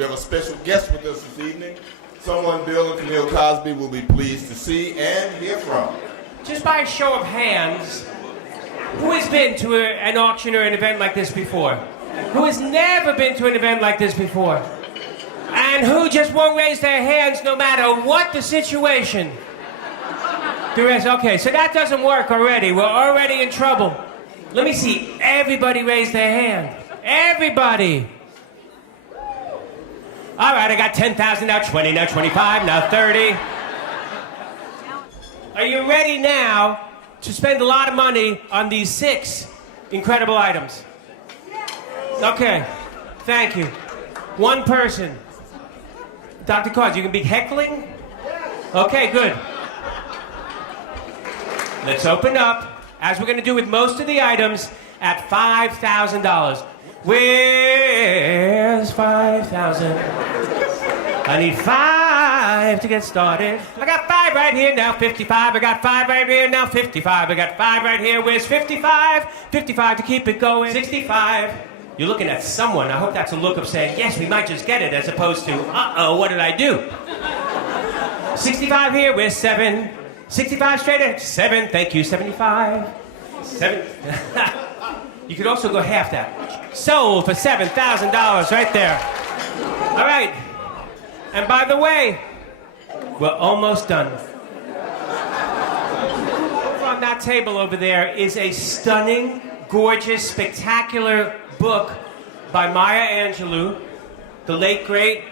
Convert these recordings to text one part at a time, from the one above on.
We have a special guest with us this evening, someone Bill and Camille Cosby will be pleased to see and hear from. Just by a show of hands, who has been to an auction or an event like this before? Who has never been to an event like this before? And who just won't raise their hands no matter what the situation? The rest, okay, so that doesn't work already. We're already in trouble. Let me see, everybody raise their hand. Everybody. All right, I got 10,000, now 20, now 25, now 30. Are you ready now to spend a lot of money on these 6 incredible items? Okay, thank you. One person. Dr. Cause, you can be heckling? Okay, good. Let's open up, as we're going to do with most of the items, at $5,000. Where's 5,000? I need 5 to get started. I got 5 right here, now 55. I got 5 right here, now 55. I got 5 right here, where's 55? 55 to keep it going. 65. You're looking at someone. I hope that's a look of saying, yes, we might just get it, as opposed to, uh-oh, what did I do? 65 here, where's 7? 65 straight ahead, 7, thank you, 75. 7. You could also go half that. Sold for $7,000 right there. All right. And by the way, we're almost done. Over on that table over there is a stunning, gorgeous, spectacular book by Maya Angelou, the late great,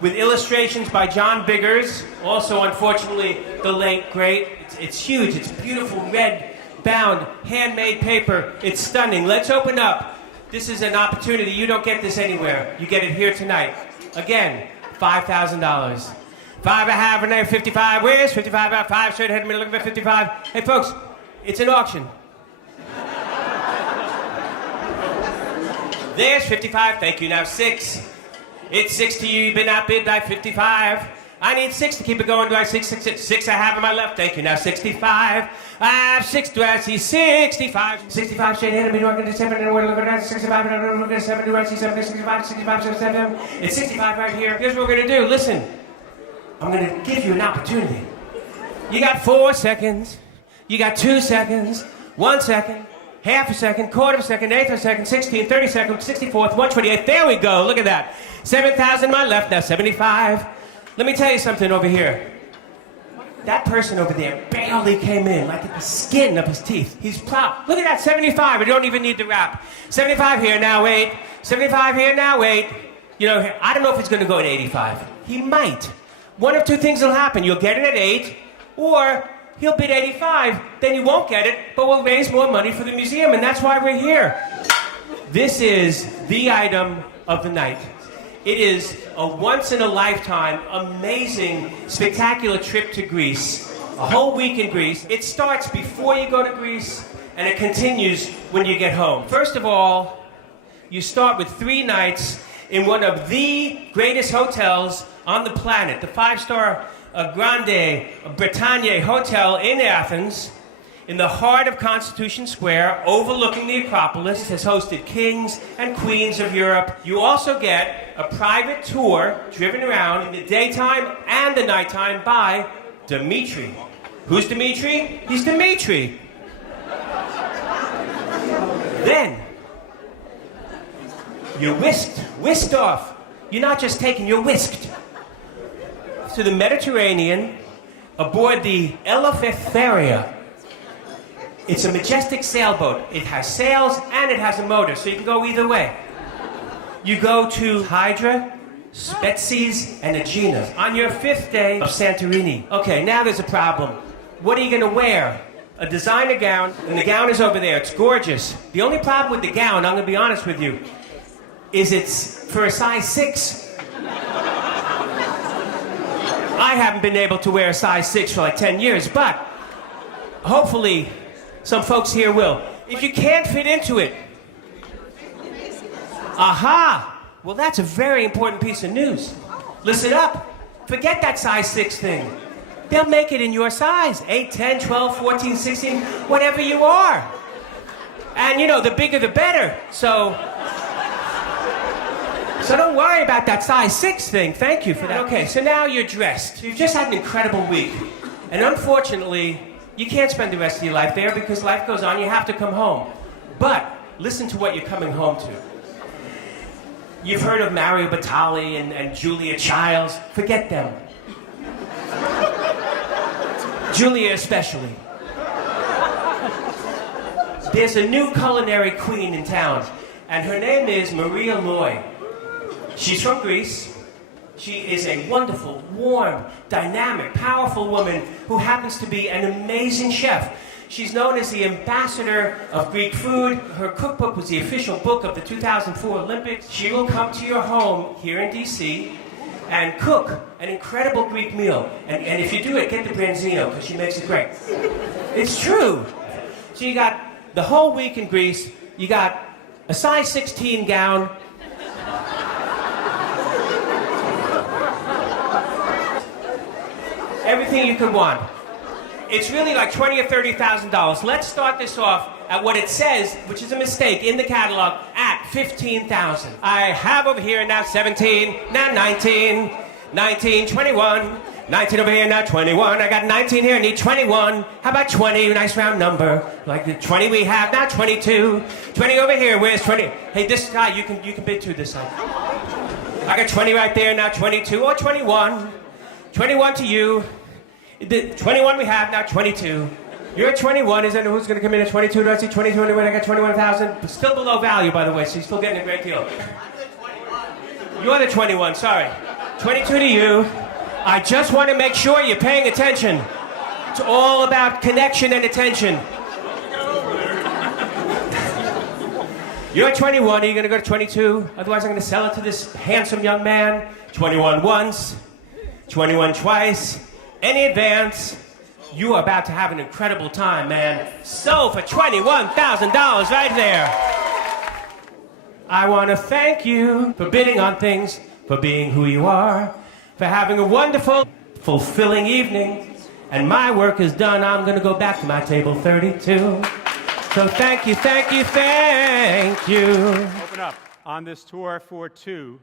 with illustrations by John Biggers, also unfortunately the late great. It's huge, it's beautiful red bound, handmade paper. It's stunning. Let's open up. This is an opportunity. You don't get this anywhere. You get it here tonight. Again, $5,000. 5 I have, and then 55. Where's 55? About 5 straight ahead of me. Look at 55. Hey, folks, it's an auction. There's 55. Thank you. Now 6. It's 6 to you. You've been outbid by 55. I need 6 to keep it going. Do I see 6 I have on my left? Thank you. Now 65. I have 6. Do I see 65? 65 straight ahead of me. Do I get to 7? And we're looking at 65. And I'm looking at 7. Do I see 7? 65, 65, 67. It's 65 right here. Here's what we're going to do. Listen. I'm going to give you an opportunity. You got 4 seconds. You got 2 seconds. 1 second. Half a second, quarter of a second, eighth of a second, 16, 30 seconds, 64th, 128th. There we go. Look at that. 7,000 my left, now 75. Let me tell you something over here. That person over there barely came in, like at the skin of his teeth. He's proud. Look at that, 75. We don't even need the wrap. 75 here, now wait. 75 here, now wait. You know, I don't know if it's going to go at 85. He might. One of 2 things will happen. You'll get it at 8, or he'll bid 85, then you won't get it, but we'll raise more money for the museum, and that's why we're here. This is the item of the night. It is a once-in-a-lifetime, amazing, spectacular trip to Greece. A whole week in Greece. It starts before you go to Greece, and it continues when you get home. First of all, you start with 3 nights in one of the greatest hotels on the planet, the 5-star Grande Bretagne Hotel in Athens, in the heart of Constitution Square, overlooking the Acropolis. Has hosted kings and queens of Europe. You also get a private tour driven around in the daytime and the nighttime by Dimitri. Who's Dimitri? He's Dimitri. Then, you're whisked off. You're not just taken, you're whisked to the Mediterranean aboard the Pariah. It's a majestic sailboat. It has sails and it has a motor, so you can go either way. You go to Hydra, Spetses, and Aegina on your 5th day of Santorini. Okay, now there's a problem. What are you going to wear? A designer gown, and the gown is over there. It's gorgeous. The only problem with the gown, I'm going to be honest with you, is it's for a size 6. I haven't been able to wear a size 6 for like 10 years, but hopefully some folks here will. If you can't fit into it, aha! Well, that's a very important piece of news. Listen up. Forget that size 6 thing. They'll make it in your size. 8, 10, 12, 14, 16, whatever you are. And, you know, the bigger the better. So So don't worry about that size 6 thing. Thank you for that. Okay, so now you're dressed. You've just had an incredible week. And unfortunately, you can't spend the rest of your life there because life goes on. You have to come home. But listen to what you're coming home to. You've heard of Mario Batali and Julia Childs. Forget them. Julia especially. There's a new culinary queen in town, and her name is Maria Loy. She's from Greece. She is a wonderful, warm, dynamic, powerful woman who happens to be an amazing chef. She's known as the ambassador of Greek food. Her cookbook was the official book of the 2004 Olympics. She will come to your home here in D.C. and cook an incredible Greek meal. And if you do it, get the branzino, because she makes it great. It's true. So you got the whole week in Greece. You got a size 16 gown. Everything you could want. It's really like $20,000 or $30,000. Let's start this off at what it says, which is a mistake in the catalog, at $15,000. I have over here now 17, now 19, 19, 21, 19 over here, now 21. I got 19 here, I need 21. How about 20? Nice round number. Like the 20 we have, now 22. 20 over here, where's 20? Hey, this guy, you can bid to this side. I got 20 right there, now 22 or 21. 21 to you. The 21 we have, now 22. You're at 21, is that who's going to come in at 22? Do I see 22 anyway? I got 21,000. Still below value, by the way, so you're still getting a great deal. You're the 21, sorry. 22 to you. I just want to make sure you're paying attention. It's all about connection and attention. You're at 21, are you going to go to 22? Otherwise, I'm going to sell it to this handsome young man. 21 once, 21 twice. Any advance, you are about to have an incredible time, man. Sold for $21,000 right there. I want to thank you for bidding on things, for being who you are, for having a wonderful, fulfilling evening. And my work is done. I'm going to go back to my table 32. So thank you, thank you, thank you. Open up on this tour for 2.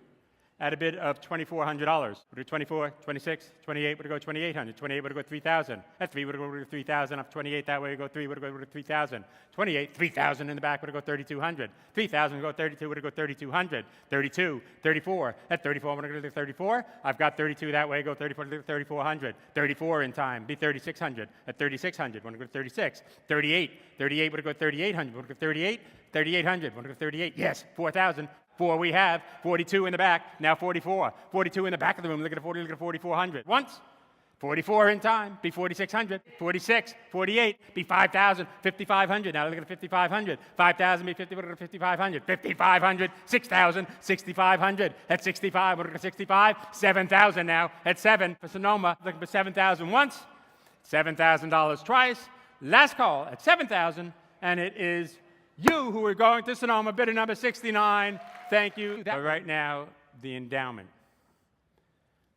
At a bid of $2,400. Would it 24, 26, 28, would it go 2,800? 28 would it go 3,000. At 3 would it go 3,000. Up 28 that way, would it go 3 would it go 3,000. 28, 3,000 in the back would it go 3,200. 3,000 would go 32 would it go 3,200. 32, 34. At 34 would it go 34. I've got 32 that way, go 34 to 3,400. 34 in time, be 3,600. At 3,600, would it go 36. 38, 38 would it go 3,800. Would it go 38? 3,800. Would it go 38? Yes, 4,000. 4 we have, 42 in the back, now 44. 42 in the back of the room, look at 40, look at 4,400. Once, 44 in time, be 4,600. 46, 48, be 5,000. 5,500, now look at 5,500. 5,000, be 50, look at 5,500. 5,500, 6,000, 6,500. At 65, look at 65. 7,000 now, at 7 for Sonoma, looking for 7,000 once, $7,000 twice. Last call at 7,000, and it is you who are going to Sonoma, bidder number 69. Thank you. Right now, the endowment.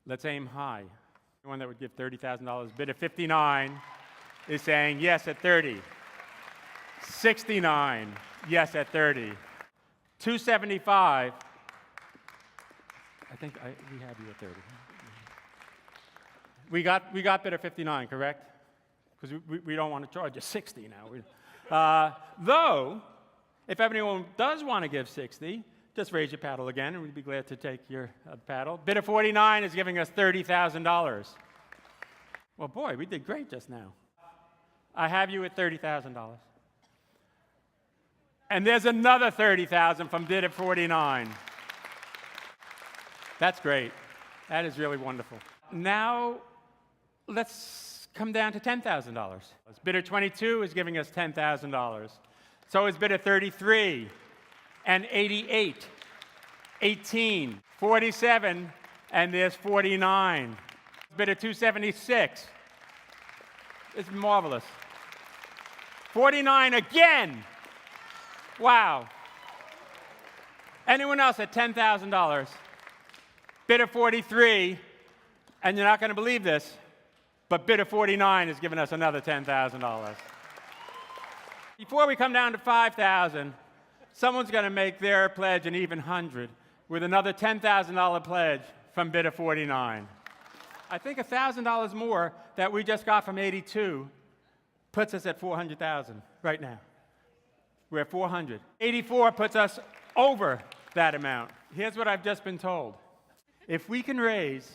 Let's aim high. The one that would give $30,000, bid at 59, is saying yes at 30. 69, yes at 30. 275, I think we have you at 30. We got bid at 59, correct? Because we don't want to charge you 60 now. Though, if anyone does want to give 60, just raise your paddle again, and we'd be glad to take your paddle. Bid of 49 is giving us $30,000. Well, boy, we did great just now. I have you at $30,000. And there's another $30,000 from bid of 49. That's great. That is really wonderful. Now, let's come down to $10,000. Bidder 22 is giving us $10,000. So is bidder 33, and 88, 18, 47, and there's 49. Bidder 276. It's marvelous. 49 again. Wow. Anyone else at $10,000? Bidder 43, and you're not going to believe this, but bidder 49 is giving us another $10,000. Before we come down to 5,000, someone's going to make their pledge an even 100. with another $10,000 pledge from bidder 49. I think $1,000 more that we just got from 82 puts us at 400,000 right now. We're at 400. 84 puts us over that amount. Here's what I've just been told. If we can raise,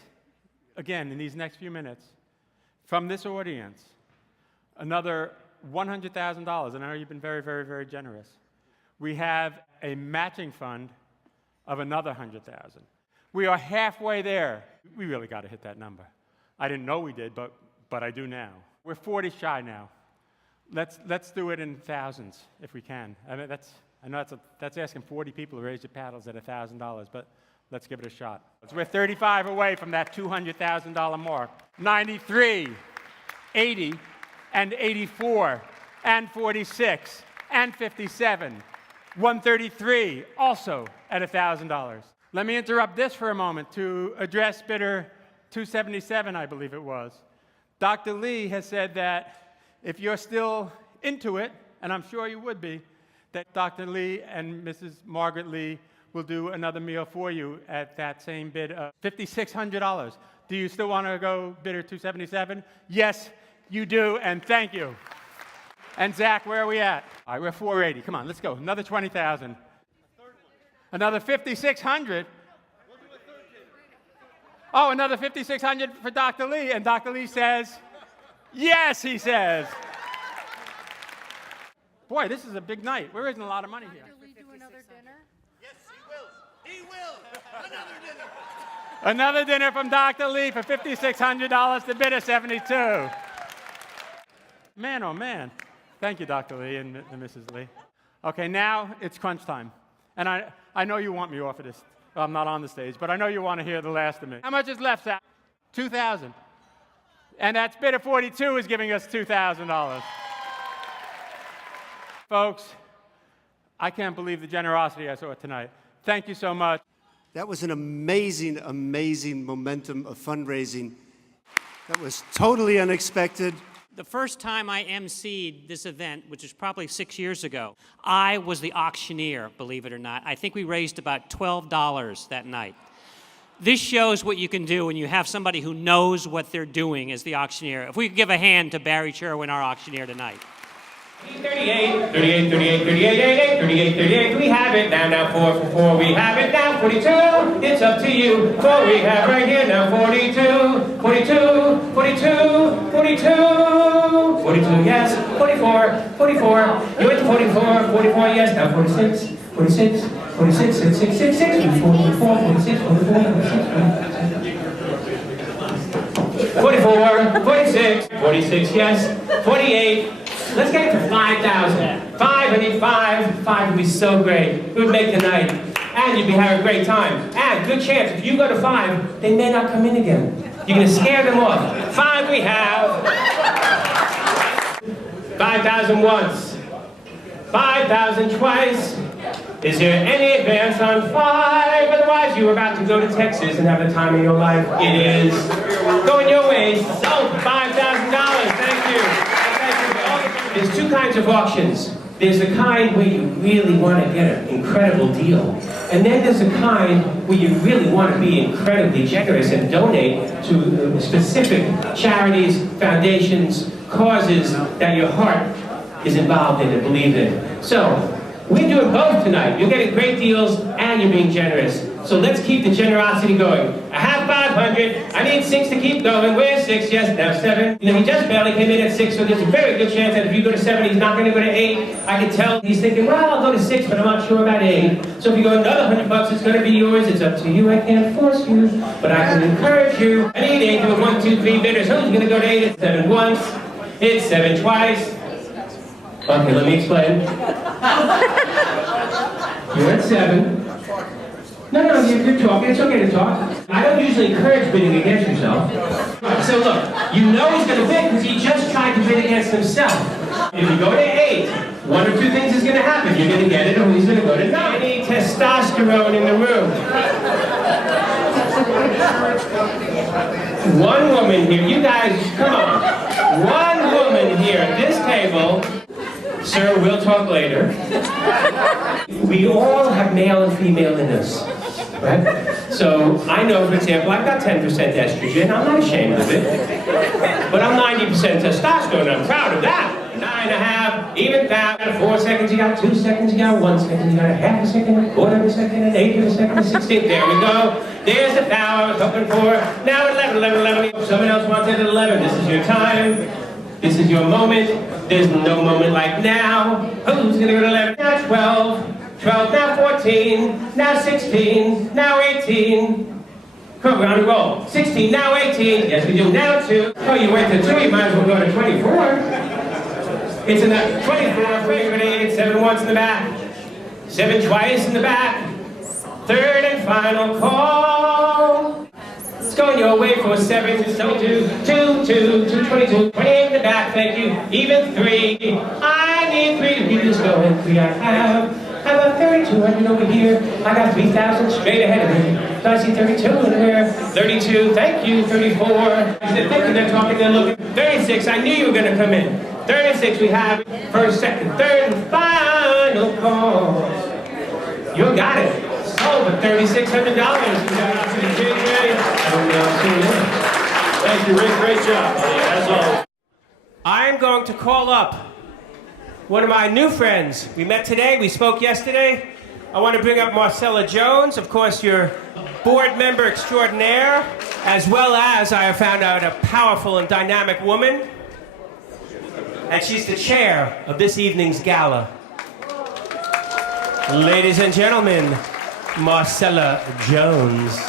again, in these next few minutes, from this audience, another $100,000, and I know you've been very, very, very generous, we have a matching fund of another $100,000. We are halfway there. We really got to hit that number. I didn't know we did, but I do now. We're 40 shy now. Let's do it in thousands if we can. I mean, I know that's asking 40 people to raise your paddles at $1,000, but let's give it a shot. We're 35 away from that $200,000 mark. 93, 80, and 84, and 46, and 57. 133, also at $1,000. Let me interrupt this for a moment to address bidder 277, I believe it was. Dr. Lee has said that if you're still into it, and I'm sure you would be, that Dr. Lee and Mrs. Margaret Lee will do another meal for you at that same bid of $5,600. Do you still want to go bidder 277? Yes, you do, and thank you. And Zach, where are we at? All right, we're 480. Come on, let's go. Another 20,000. Another 5,600. Oh, another 5,600 for Dr. Lee, and Dr. Lee says, yes, he says. Boy, this is a big night. We're raising a lot of money here. Dr. Lee do another dinner? Yes, he will. He will. Another dinner. Another dinner from Dr. Lee for $5,600 to bidder 72. Man, oh man. Thank you, Dr. Lee and Mrs. Lee. Okay, now it's crunch time. And I know you want me off of this. Well, I'm not on the stage, but I know you want to hear the last of me. How much is left, Sal? 2,000. And that's bidder 42 is giving us $2,000. Folks, I can't believe the generosity I saw tonight. Thank you so much. That was an amazing, amazing momentum of fundraising. That was totally unexpected. The first time I emceed this event, which was probably 6 years ago, I was the auctioneer, believe it or not. I think we raised about $12 that night. This shows what you can do when you have somebody who knows what they're doing as the auctioneer. If we could give a hand to Barry Cherwin, our auctioneer tonight. 38, 38, 38, 38, 38, 38, we have it. Now, 4 for 4, we have it. Now, 42, it's up to you. 4 we have right here. Now, 42, 42, 42, 42, 42, yes. 44, 44. You went to 44, 44, yes. Now, 46, 46, 46, 6, 6, 6, 6, 44, 46, 44, 46, 44, 46, 46, yes. 48. Let's get it to 5,000. 5, I need 5. 5 would be so great. It would make the night. And you'd be having a great time. And good chance, if you go to 5, they may not come in again. You're going to scare them off. 5 we have. 5,000 once. 5,000 twice. Is there any advance on 5? Otherwise, you were about to go to Texas and have the time of your life. It is going your way. So, $5,000. Thank you. There's two kinds of auctions. There's the kind where you really want to get an incredible deal. And then there's a kind where you really want to be incredibly generous and donate to specific charities, foundations, causes that your heart is involved in and believe in. So, we're doing both tonight. You're getting great deals and you're being generous. So let's keep the generosity going. I have 500. I need 6 to keep going. Where's 6? Yes, now 7. You know, he just barely came in at 6, so there's a very good chance that if you go to 7, he's not going to go to 8. I can tell he's thinking, well, I'll go to 6, but I'm not sure about 8. So if you go another $100, it's going to be yours. It's up to you. I can't force you, but I can encourage you. I need 8 to 1, 2, 3 bidders. Who's going to go to 8? It's 7 once. It's 7 twice. Okay, let me explain. You're at 7. No, you're talking. It's okay to talk. I don't usually encourage bidding against yourself. Right, so look, you know he's going to bid because he just tried to bid against himself. If you go to 8, one or two things is going to happen. You're going to get it, or he's going to go to 9. Any testosterone in the room. One woman here. You guys, come on. One woman here at this table. Sir, we'll talk later. We all have male and female in us. Right? So I know, for example, I've got 10% estrogen. I'm not ashamed of it. But I'm 90% testosterone. I'm proud of that. 9.5, even that. 4 seconds, you got 2 seconds, you got 1 second, you got a half a second, a quarter of a second, an eighth of a second, a 16th. There we go. There's the foul I was hoping for. Now 11. If someone else wants it at 11, this is your time. This is your moment. There's no moment like now. Who's gonna go to 11? Now 12. 12, now 14, now 16, now 18. Come on, we're on a roll. 16, now 18. Yes, we do. Now 2. Oh, you went to 2, you might as well go to 24. It's in the 24, wait a minute, 7 once in the back. 7 twice in the back. Third and final call. It's going your way for 7, so 2, 22, 28 in the back, thank you. Even 3. I need 3 to keep this going. 3 I have. I got 3,200 over here. I got 3,000 straight ahead of me. So I see 32 in there. 32, thank you. 34. I said, thank you, they're talking, they're looking. 36, I knew you were going to come in. 36, we have first, second, third, and final call. You got it. So, but $3,600. You got out to the JJ. Thank you, Rick. Great job, buddy, as always. I'm going to call up one of my new friends. We met today, we spoke yesterday. I want to bring up Marcella Jones, of course, your board member extraordinaire, as well as, I have found out, a powerful and dynamic woman. And she's the chair of this evening's gala. Ladies and gentlemen, Marcella Jones.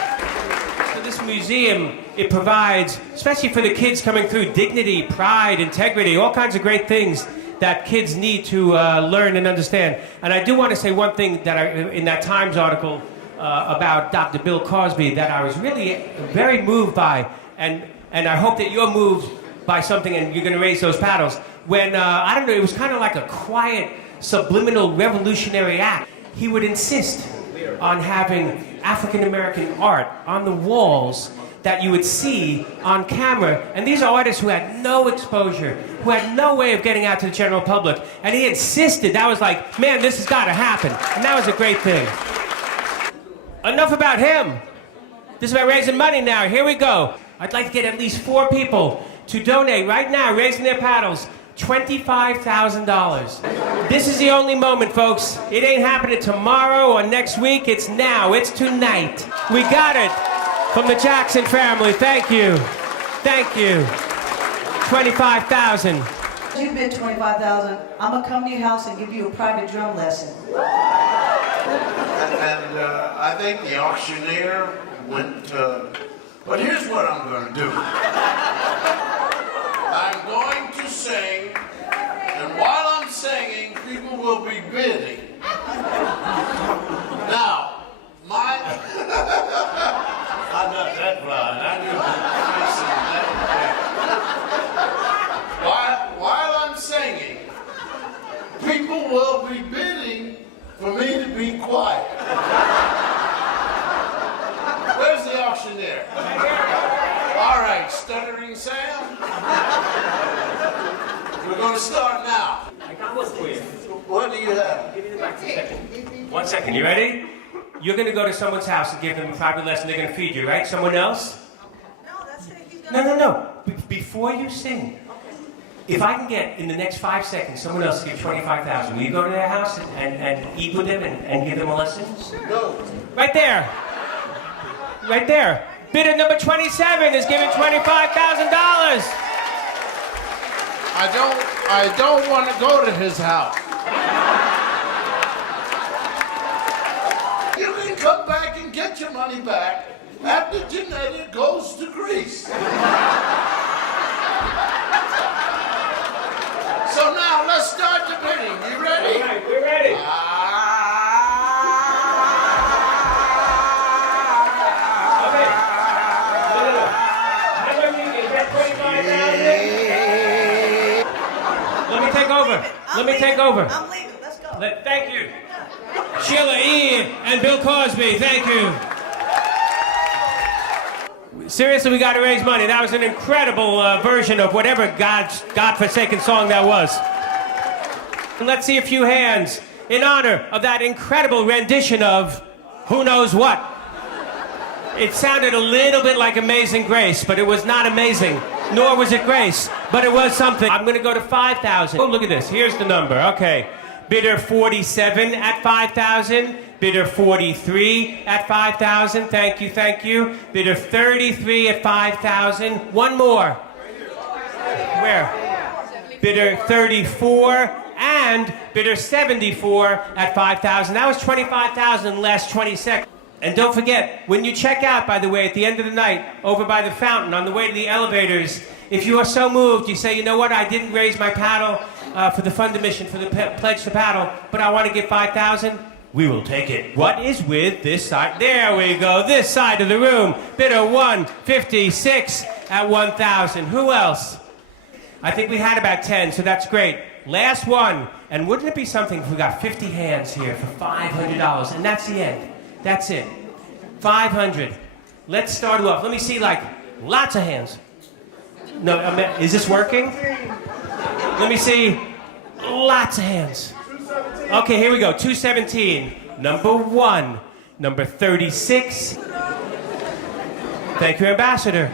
So this museum, it provides, especially for the kids coming through, dignity, pride, integrity, all kinds of great things that kids need to learn and understand. And I do want to say one thing that in that Times article about Dr. Bill Cosby that I was really very moved by, and I hope that you're moved by something and you're going to raise those paddles. When, I don't know, it was kind of like a quiet, subliminal, revolutionary act. He would insist on having African-American art on the walls that you would see on camera. And these are artists who had no exposure, who had no way of getting out to the general public. And he insisted. That was like, man, this has got to happen. And that was a great thing. Enough about him. This is about raising money now. Here we go. I'd like to get at least 4 people to donate right now, raising their paddles, $25,000. This is the only moment, folks. It ain't happening tomorrow or next week. It's now. It's tonight. We got it. From the Jackson family, thank you. Thank you. 25,000. You bid 25,000. I'm gonna come to your house and give you a private drum lesson. And I think the auctioneer went, but here's what I'm gonna do. I'm going to sing, and while I'm singing, people will be bidding. Now, I'm not that blind. I knew that. While I'm singing, people will be bidding for me to be quiet. Where's the auctioneer? All right, Stuttering Sam. We're going to start now. I got one for you. What do you have? Give me the back 1 second. 1 second, you ready? You're going to go to someone's house and give them a private lesson. They're going to feed you, right? Someone else? No, that's it. No. Before you sing, if I can get in the next 5 seconds someone else to give 25,000, will you go to their house and eat with them and give them a lesson? Sure. No. Right there. Right there. Bidder number 27 is giving $25,000. I don't want to go to his house. You can come back and get your money back after Janetta goes to Greece. So now let's start the bidding. You ready? All right, we're ready. Okay. No. How much is that 25,000? Let me take over. Let me take over. I'm leaving. Let's go. Thank you. Sheila E. and Bill Cosby, thank you. Seriously, we got to raise money. That was an incredible version of whatever God-forsaken song that was. And let's see a few hands in honor of that incredible rendition of Who Knows What. It sounded a little bit like Amazing Grace, but it was not amazing. Nor was it Grace, but it was something. I'm gonna go to 5,000. Oh, look at this, here's the number, okay. Bidder 47 at 5,000. Bidder 43 at 5,000. Thank you, thank you. Bidder 33 at 5,000. One more. Where? Bidder 34 and bidder 74 at 5,000. That was 25,000 less 20 seconds. And don't forget, when you check out, by the way, at the end of the night, over by the fountain, on the way to the elevators, if you are so moved, you say, you know what, I didn't raise my paddle for the fund mission, for the pledge to paddle, but I want to give 5,000, we will take it. What is with this side? There we go, this side of the room. Bidder 156 at 1,000. Who else? I think we had about 10, so that's great. Last one, and wouldn't it be something if we got 50 hands here for $500, and that's the end. That's it. 500. Let's start off. Let me see, like, lots of hands. No, is this working? Let me see. Lots of hands. Okay, here we go. 217. Number 1. Number 36. Thank you, Ambassador.